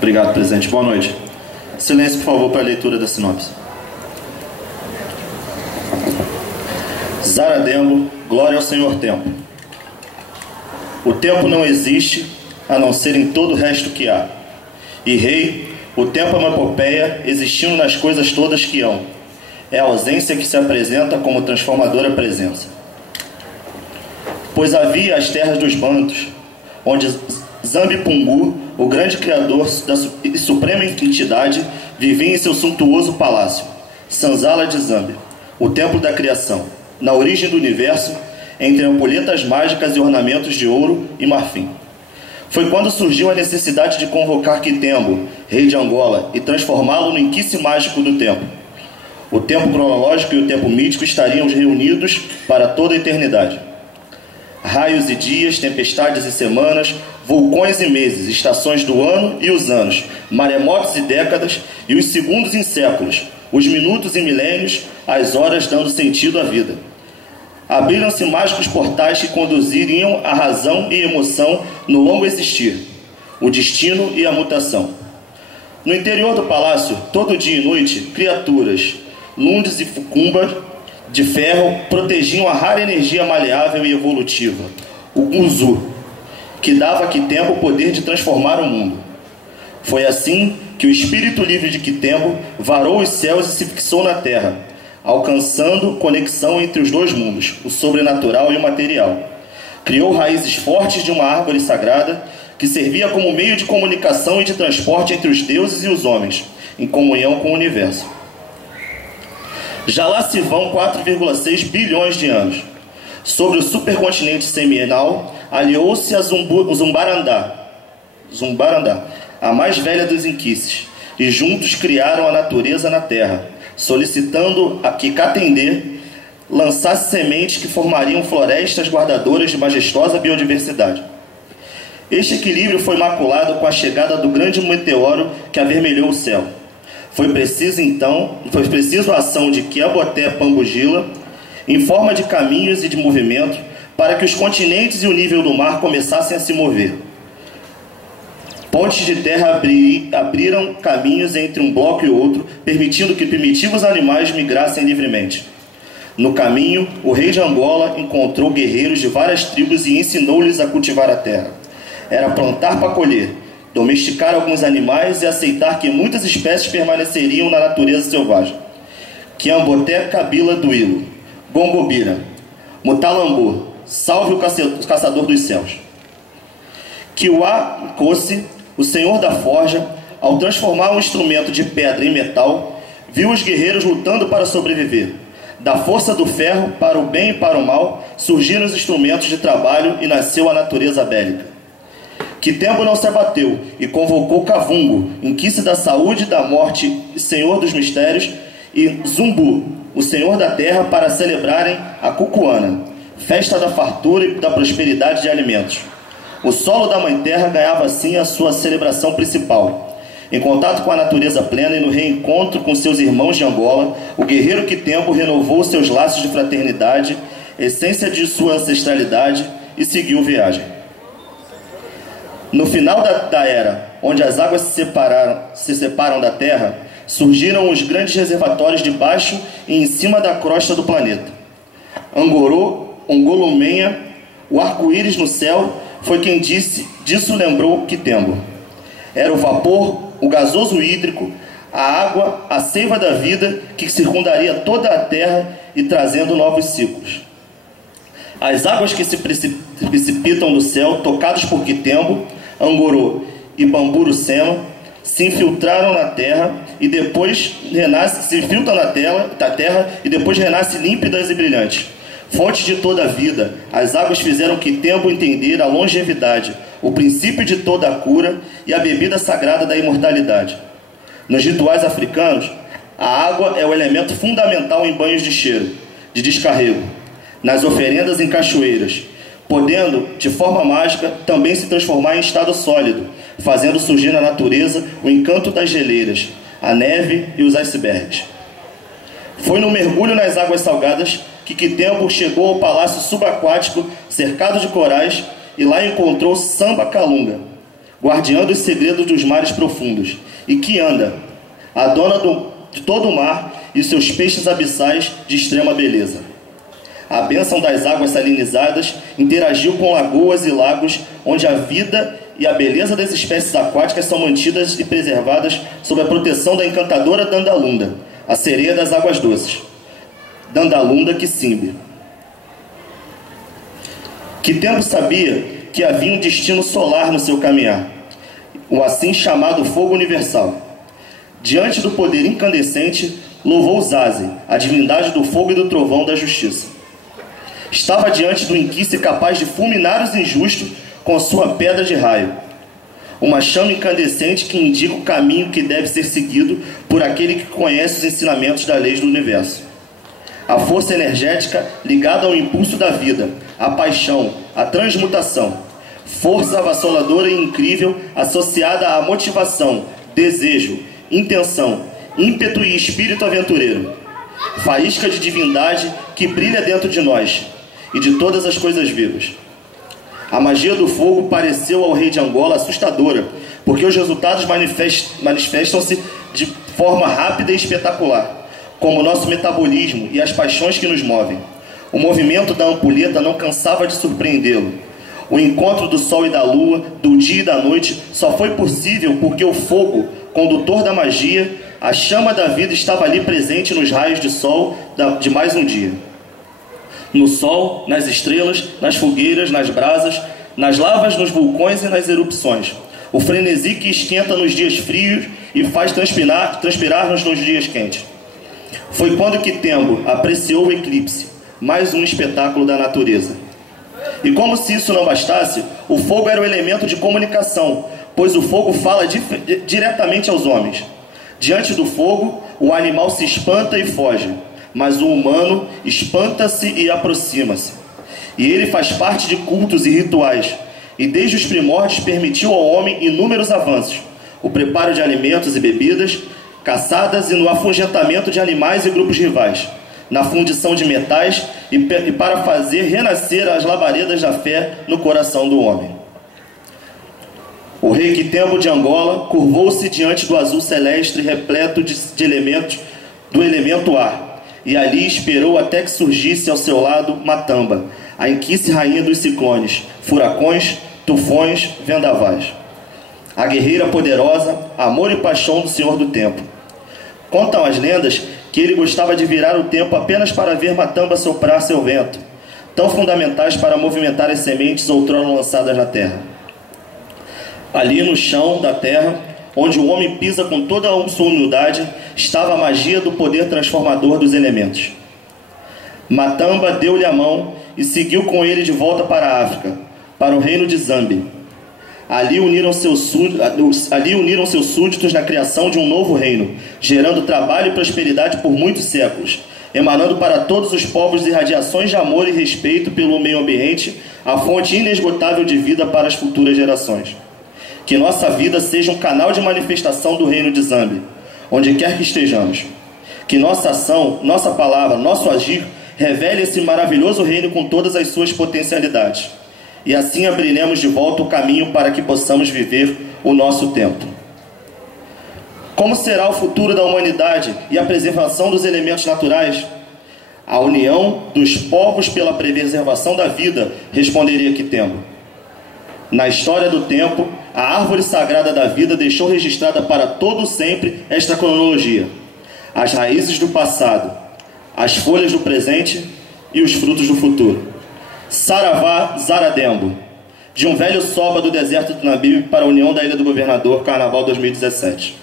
Obrigado, presidente. Boa noite. Silêncio, por favor, para a leitura da sinopse. Zaradembo, glória ao Senhor Tempo. O tempo não existe, a não ser em todo o resto que há. E rei, o tempo é uma epopeia, existindo nas coisas todas que hão. É a ausência que se apresenta como transformadora presença. Pois havia as terras dos bantos, onde Zambi-Pungu, o grande criador da suprema entidade, vivia em seu suntuoso palácio, Sanzala de Zambi, o templo da criação, na origem do universo, entre ampulhetas mágicas e ornamentos de ouro e marfim. Foi quando surgiu a necessidade de convocar Kitembo, rei de Angola, e transformá-lo no inquice mágico do tempo. O tempo cronológico e o tempo mítico estariam reunidos para toda a eternidade. Raios e dias, tempestades e semanas, vulcões e meses, estações do ano e os anos, maremotos e décadas, e os segundos em séculos, os minutos e milênios, as horas dando sentido à vida. Abriram-se mágicos portais que conduziriam a razão e emoção no longo existir, o destino e a mutação. No interior do palácio, todo dia e noite, criaturas, lundes e fucumbas, de ferro, protegiam a rara energia maleável e evolutiva, o Gunzu, que dava a Kitembo o poder de transformar o mundo. Foi assim que o espírito livre de Kitembo varou os céus e se fixou na terra, alcançando conexão entre os dois mundos, o sobrenatural e o material. Criou raízes fortes de uma árvore sagrada que servia como meio de comunicação e de transporte entre os deuses e os homens, em comunhão com o universo. Já lá se vão 4,6 bilhões de anos. Sobre o supercontinente seminal, aliou-se a Zumbarandá, a mais velha dos inquices, e juntos criaram a natureza na terra, solicitando a que Katendê lançasse sementes que formariam florestas guardadoras de majestosa biodiversidade. Este equilíbrio foi maculado com a chegada do grande meteoro que avermelhou o céu. Foi preciso a ação de Quiaboté Pambugila, em forma de caminhos e de movimento, para que os continentes e o nível do mar começassem a se mover. Pontes de terra abriram caminhos entre um bloco e outro, permitindo que primitivos animais migrassem livremente. No caminho, o rei de Angola encontrou guerreiros de várias tribos e ensinou-lhes a cultivar a terra. Era plantar para colher, domesticar alguns animais e aceitar que muitas espécies permaneceriam na natureza selvagem. Quiamboté Kabila do Ilo, Gongobira, Mutalambu, salve o caçador dos céus. Kiwa Nkosi, o senhor da forja, ao transformar um instrumento de pedra em metal, viu os guerreiros lutando para sobreviver. Da força do ferro, para o bem e para o mal, surgiram os instrumentos de trabalho e nasceu a natureza bélica. Kitembo não se abateu e convocou Kavungo, inquice da saúde, da morte e senhor dos mistérios, e Zumbu, o senhor da terra, para celebrarem a Kukuana, festa da fartura e da prosperidade de alimentos. O solo da Mãe Terra ganhava assim a sua celebração principal. Em contato com a natureza plena e no reencontro com seus irmãos de Angola, o guerreiro Kitembo renovou seus laços de fraternidade, essência de sua ancestralidade, e seguiu viagem. No final da era, onde as águas se separam da Terra, surgiram os grandes reservatórios debaixo e em cima da crosta do planeta. Angorô, Ongolumenha, o arco-íris no céu, foi quem disso lembrou Kitembo. Era o vapor, o gasoso hídrico, a água, a seiva da vida que circundaria toda a terra e trazendo novos ciclos. As águas que se precipitam do céu, tocados por Kitembo, Angorô e Bamburucema, se infiltraram na terra e depois renascem límpidas e brilhantes. Fontes de toda a vida, as águas fizeram Kitembo entender a longevidade, o princípio de toda a cura e a bebida sagrada da imortalidade. Nos rituais africanos, a água é o elemento fundamental em banhos de cheiro, de descarrego, nas oferendas em cachoeiras, podendo, de forma mágica, também se transformar em estado sólido, fazendo surgir na natureza o encanto das geleiras, a neve e os icebergs. Foi no mergulho nas águas salgadas que Kitembo chegou ao palácio subaquático cercado de corais e lá encontrou Samba Kalunga, guardiã dos segredos dos mares profundos, e que anda, a dona de todo o mar e seus peixes abissais de extrema beleza. A bênção das águas salinizadas interagiu com lagoas e lagos, onde a vida e a beleza das espécies aquáticas são mantidas e preservadas sob a proteção da encantadora Dandalunda, a sereia das águas doces. Dandalunda Kisimbe. Quitembo sabia que havia um destino solar no seu caminhar, o assim chamado fogo universal. Diante do poder incandescente, louvou Zazen, a divindade do fogo e do trovão da justiça. Estava diante do Inquice capaz de fulminar os injustos com sua pedra de raio, uma chama incandescente que indica o caminho que deve ser seguido por aquele que conhece os ensinamentos das leis do universo. A força energética ligada ao impulso da vida, a paixão, a transmutação, força avassaladora e incrível associada à motivação, desejo, intenção, ímpeto e espírito aventureiro, faísca de divindade que brilha dentro de nós e de todas as coisas vivas. A magia do fogo pareceu ao rei de Angola assustadora, porque os resultados manifestam-se de forma rápida e espetacular, como o nosso metabolismo e as paixões que nos movem. O movimento da ampulheta não cansava de surpreendê-lo. O encontro do sol e da lua, do dia e da noite, só foi possível porque o fogo, condutor da magia, a chama da vida, estava ali presente nos raios de sol de mais um dia. No sol, nas estrelas, nas fogueiras, nas brasas, nas lavas, nos vulcões e nas erupções. O frenesi que esquenta nos dias frios e faz transpirar-nos nos dias quentes. Foi quando Quitembo apreciou o eclipse, mais um espetáculo da natureza. E como se isso não bastasse, o fogo era o elemento de comunicação, pois o fogo fala diretamente aos homens. Diante do fogo, o animal se espanta e foge, mas o humano espanta-se e aproxima-se. E ele faz parte de cultos e rituais, e desde os primórdios permitiu ao homem inúmeros avanços, o preparo de alimentos e bebidas, caçadas e no afugentamento de animais e grupos rivais, na fundição de metais e para fazer renascer as labaredas da fé no coração do homem. O rei Quitembo de Angola curvou-se diante do azul celeste repleto de elementos do elemento ar, e ali esperou até que surgisse ao seu lado Matamba, a Inquice rainha dos ciclones, furacões, tufões, vendavais. A guerreira poderosa, amor e paixão do Senhor do Tempo. Contam as lendas que ele gostava de virar o tempo apenas para ver Matamba soprar seu vento, tão fundamentais para movimentar as sementes outrora lançadas na terra. Ali no chão da terra, onde o homem pisa com toda a sua humildade, estava a magia do poder transformador dos elementos. Matamba deu-lhe a mão e seguiu com ele de volta para a África, para o reino de Zambi. Ali uniram seus súditos na criação de um novo reino, gerando trabalho e prosperidade por muitos séculos, emanando para todos os povos irradiações de amor e respeito pelo meio ambiente, a fonte inesgotável de vida para as futuras gerações. Que nossa vida seja um canal de manifestação do reino de Zambi, onde quer que estejamos. Que nossa ação, nossa palavra, nosso agir, revele esse maravilhoso reino com todas as suas potencialidades. E assim abriremos de volta o caminho para que possamos viver o nosso tempo. Como será o futuro da humanidade e a preservação dos elementos naturais? A união dos povos pela preservação da vida, responderia Quitembo. Na história do tempo, a árvore sagrada da vida deixou registrada para todo sempre esta cronologia: as raízes do passado, as folhas do presente e os frutos do futuro. Saravá Zaradembo, de um velho soba do deserto do Namibe para a União da Ilha do Governador, Carnaval 2017.